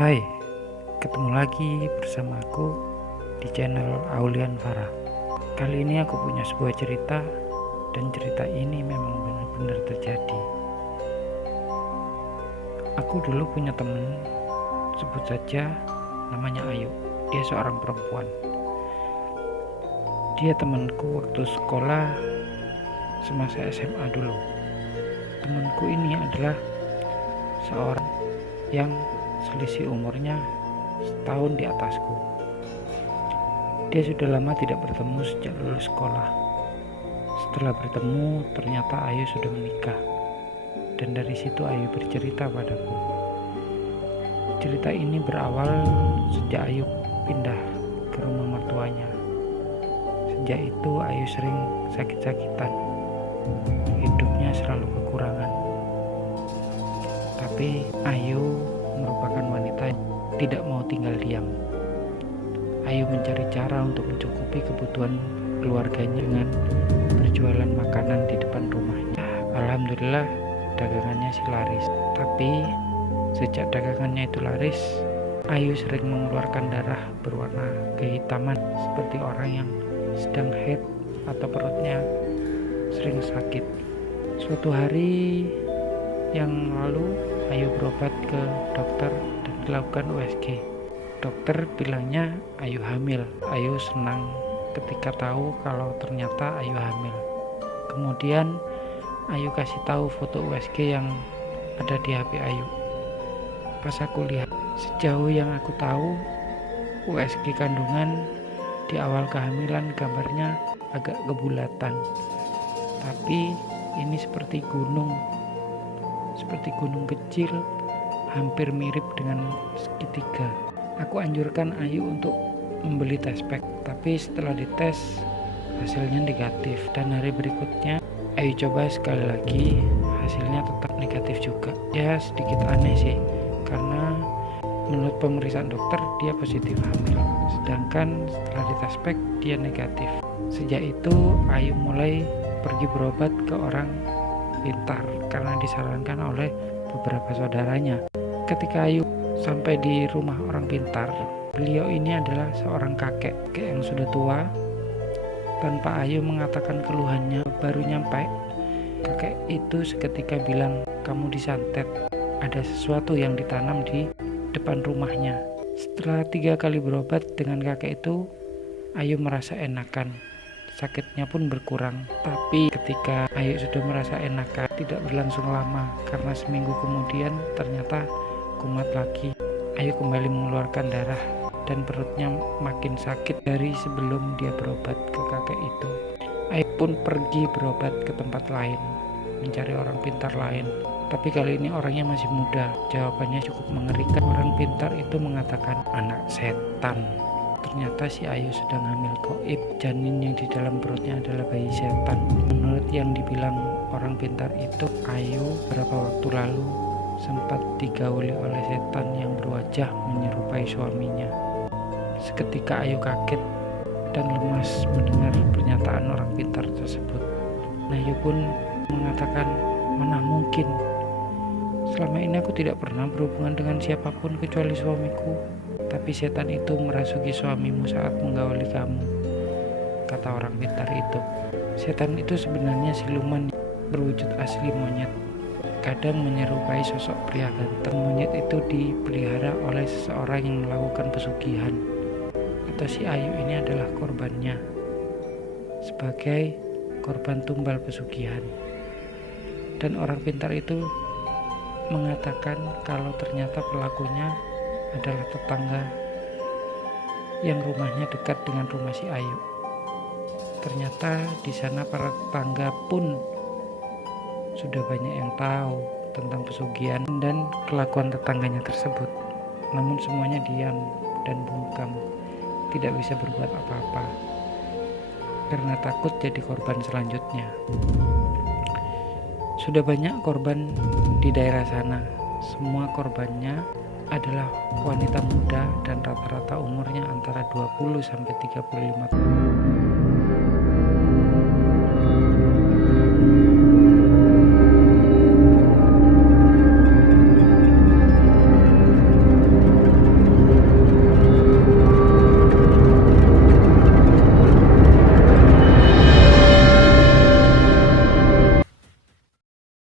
Hai, ketemu lagi bersama aku di channel Aulian Farah. Kali ini aku punya sebuah cerita, dan cerita ini memang benar-benar terjadi. Aku dulu punya teman, sebut saja namanya Ayu. Dia seorang perempuan. Dia temanku waktu sekolah semasa SMA dulu. Temanku ini adalah seorang yang selisih umurnya setahun di atasku. Dia sudah lama tidak bertemu sejak lulus sekolah. Setelah bertemu, ternyata Ayu sudah menikah. Dan dari situ Ayu bercerita padaku. Cerita ini berawal sejak Ayu pindah ke rumah mertuanya. Sejak itu Ayu sering sakit-sakitan. Hidupnya selalu kekurangan. Tapi Ayu merupakan wanita yang tidak mau tinggal diam. Ayu mencari cara untuk mencukupi kebutuhan keluarganya dengan berjualan makanan di depan rumahnya. Alhamdulillah dagangannya sih laris. Tapi sejak dagangannya itu laris, Ayu sering mengeluarkan darah berwarna kehitaman seperti orang yang sedang haid atau perutnya sering sakit. Suatu hari yang lalu Ayu berobat ke dokter dan dilakukan USG. Dokter bilangnya Ayu hamil. Ayu senang ketika tahu kalau ternyata Ayu hamil. Kemudian Ayu kasih tahu foto USG yang ada di HP Ayu. Pas aku lihat, sejauh yang aku tahu, USG kandungan di awal kehamilan gambarnya agak kebulatan. Tapi ini seperti gunung kecil, hampir mirip dengan segitiga. Aku anjurkan Ayu untuk membeli test pack, tapi setelah dites hasilnya negatif. Dan hari berikutnya Ayu coba sekali lagi, hasilnya tetap negatif juga. Ya sedikit aneh sih, karena menurut pemeriksaan dokter dia positif hamil, sedangkan setelah dites pack dia negatif. Sejak itu Ayu mulai pergi berobat ke orang pintar karena disarankan oleh beberapa saudaranya. Ketika Ayu sampai di rumah orang pintar, beliau ini adalah seorang kakek yang sudah tua. Tanpa Ayu mengatakan keluhannya, baru nyampe, kakek itu seketika bilang, "Kamu disantet, ada sesuatu yang ditanam di depan rumahnya." Setelah 3 kali berobat dengan kakek itu, Ayu merasa enakan. Sakitnya pun berkurang. Tapi ketika Ayu sudah merasa enakan, tidak berlangsung lama, karena seminggu kemudian ternyata kumat lagi. Ayu kembali mengeluarkan darah dan perutnya makin sakit dari sebelum dia berobat ke kakek itu. Ayu pun pergi berobat ke tempat lain, mencari orang pintar lain. Tapi kali ini orangnya masih muda. Jawabannya cukup mengerikan. Orang pintar itu mengatakan, "Anak setan." Ternyata si Ayu sedang hamil gaib. Janin yang di dalam perutnya adalah bayi setan. Menurut yang dibilang orang pintar itu, Ayu beberapa waktu lalu sempat digauli oleh setan yang berwajah menyerupai suaminya. Seketika Ayu kaget dan lemas mendengar pernyataan orang pintar tersebut. Ayu pun mengatakan, "Mana mungkin. Selama ini aku tidak pernah berhubungan dengan siapapun kecuali suamiku. Tapi setan itu merasuki suamimu saat menggauli kamu," kata orang pintar itu. Setan itu sebenarnya siluman berwujud asli monyet. Kadang menyerupai sosok pria ganteng. Monyet itu dipelihara oleh seseorang yang melakukan pesugihan. Atau si Ayu ini adalah korbannya, sebagai korban tumbal pesugihan. Dan orang pintar itu mengatakan kalau ternyata pelakunya adalah tetangga yang rumahnya dekat dengan rumah si Ayu. Ternyata di sana para tetangga pun sudah banyak yang tahu tentang pesugihan dan kelakuan tetangganya tersebut. Namun semuanya diam dan bungkam, tidak bisa berbuat apa-apa karena takut jadi korban selanjutnya. Sudah banyak korban di daerah sana. Semua korbannya adalah wanita muda dan rata-rata umurnya antara 20 sampai 35 tahun.